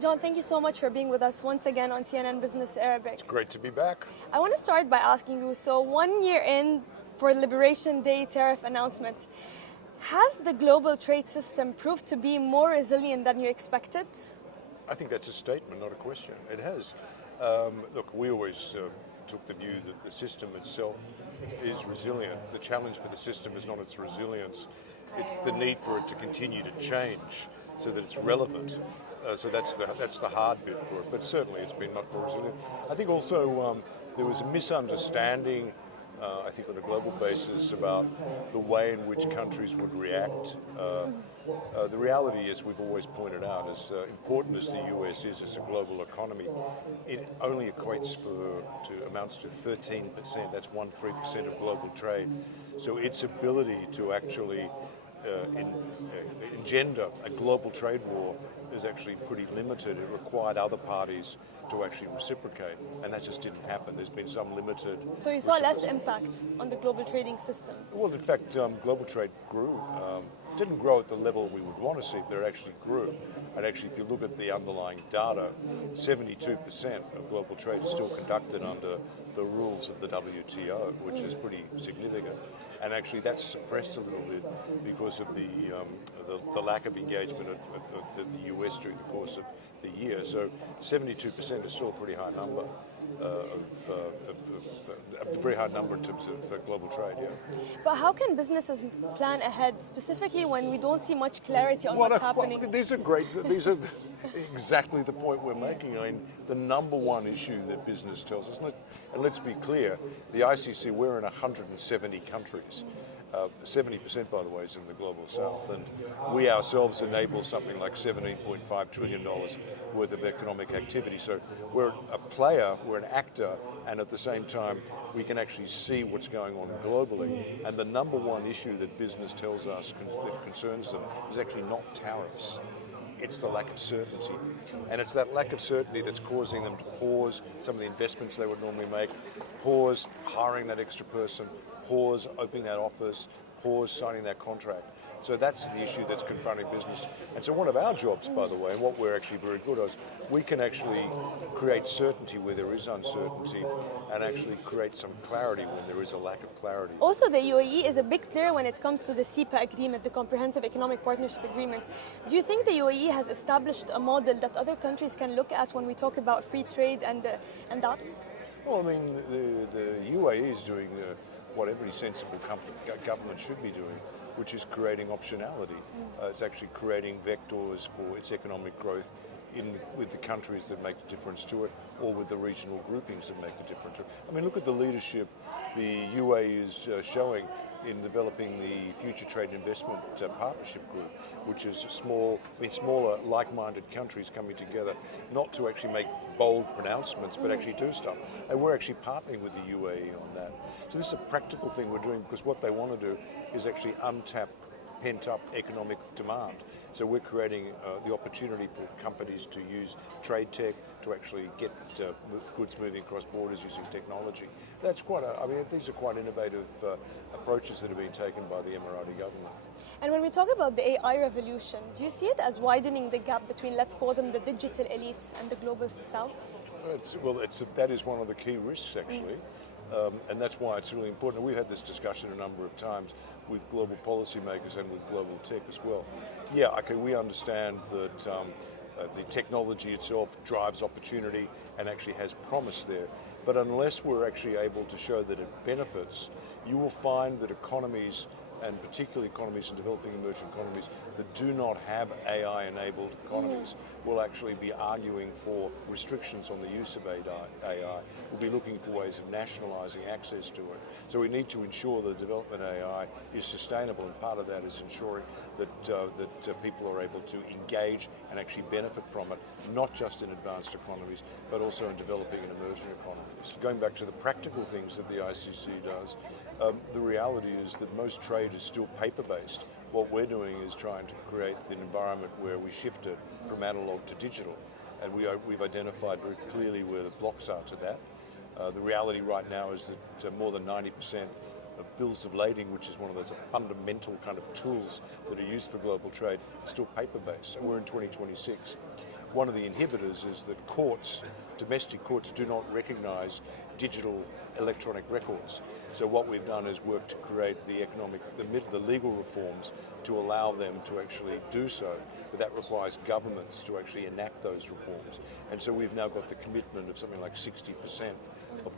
John, thank you so much for being with us once again on CNN Business Arabic. It's great to be back. I want to start by asking you, so 1 year in for Liberation Day tariff announcement, has the global trade system proved to be more resilient than you expected? I think that's a statement, not a question. It has. Look, we always took the view that the system itself is resilient. The challenge for the system is not its resilience, it's the need for it to continue to change so that it's relevant. So that's the hard bit for it. But certainly it's been much more resilient. I think also there was a misunderstanding, I think on a global basis, about the way in which countries would react. The reality is, we've always pointed out, as important as the US is as a global economy, it only amounts to 13%. That's 13% of global trade. So its ability to actually engender a global trade war is actually pretty limited. It required other parties to actually reciprocate, and that just didn't happen. There's been some limited... So you saw less impact on the global trading system? Well, in fact, global trade grew. Didn't grow at the level we would want to see, but it actually grew. And actually, if you look at the underlying data, 72% of global trade is still conducted under the rules of the WTO, which is pretty significant. And actually, that's suppressed a little bit because of the lack of engagement of the US during the course of the year. So 72% is still a pretty high number. A very high number in terms of global trade, yeah. But how can businesses plan ahead, specifically when we don't see much clarity on what's happening? These are exactly the point we're making. I mean, the number one issue that business tells us, and let's be clear, the ICC, we're in 170 countries. 70%, by the way, is in the global south, and we ourselves enable something like $17.5 trillion worth of economic activity. So we're a player, we're an actor, and at the same time, we can actually see what's going on globally. And the number one issue that business tells us that concerns them is actually not tariffs. It's the lack of certainty. And it's that lack of certainty that's causing them to pause some of the investments they would normally make, pause hiring that extra person, pause opening that office, pause signing that contract. So that's the issue that's confronting business. And so one of our jobs, by the way, and what we're actually very good at, is we can actually create certainty where there is uncertainty and actually create some clarity when there is a lack of clarity. Also, the UAE is a big player when it comes to the CEPA agreement, the Comprehensive Economic Partnership Agreements. Do you think the UAE has established a model that other countries can look at when we talk about free trade and that? Well, I mean, the UAE is doing what every sensible government should be doing, which is creating optionality. It's actually creating vectors for its economic growth with the countries that make a difference to it, or with the regional groupings that make a difference to it. I mean, look at the leadership the UAE is showing in developing the Future Trade Investment Partnership Group, which is smaller, like-minded countries coming together, not to actually make bold pronouncements, but actually do stuff. And we're actually partnering with the UAE on that. So this is a practical thing we're doing, because what they want to do is actually untap pent-up economic demand. So we're creating the opportunity for companies to use trade tech to actually get goods moving across borders using technology. That's these are quite innovative approaches that have been taken by the Emirati government. And when we talk about the AI revolution, do you see it as widening the gap between, let's call them, the digital elites and the global south? That is one of the key risks, actually. And that's why it's really important. We've had this discussion a number of times with global policymakers and with global tech as well. Yeah, okay, we understand that the technology itself drives opportunity and actually has promise there. But unless we're actually able to show that it benefits, you will find that economies, and particularly economies in developing emerging economies that do not have AI-enabled economies, will actually be arguing for restrictions on the use of AI. We'll be looking for ways of nationalising access to it. So we need to ensure the development of AI is sustainable, and part of that is ensuring that people are able to engage and actually benefit from it, not just in advanced economies, but also in developing and emerging economies. Going back to the practical things that the ICC does, the reality is that most trade is still paper-based. What we're doing is trying to create an environment where we shift it from analog to digital, and we've identified very clearly where the blocks are to that. The reality right now is that more than 90% of bills of lading, which is one of those fundamental kind of tools that are used for global trade, is still paper-based, and we're in 2026. one of the inhibitors is that courts, domestic courts, do not recognise digital electronic records. So what we've done is work to create the legal reforms to allow them to actually do so, but that requires governments to actually enact those reforms. And so we've now got the commitment of something like 60% of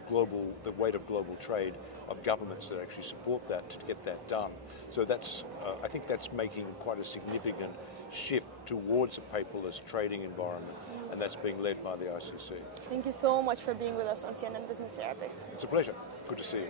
the weight of global trade of governments that actually support that to get that done. So that's, I think that's making quite a significant shift towards a paperless trading environment, and that's being led by the ICC. Thank you so much for being with us on CNN Business Arabic. It's a pleasure. Good to see you.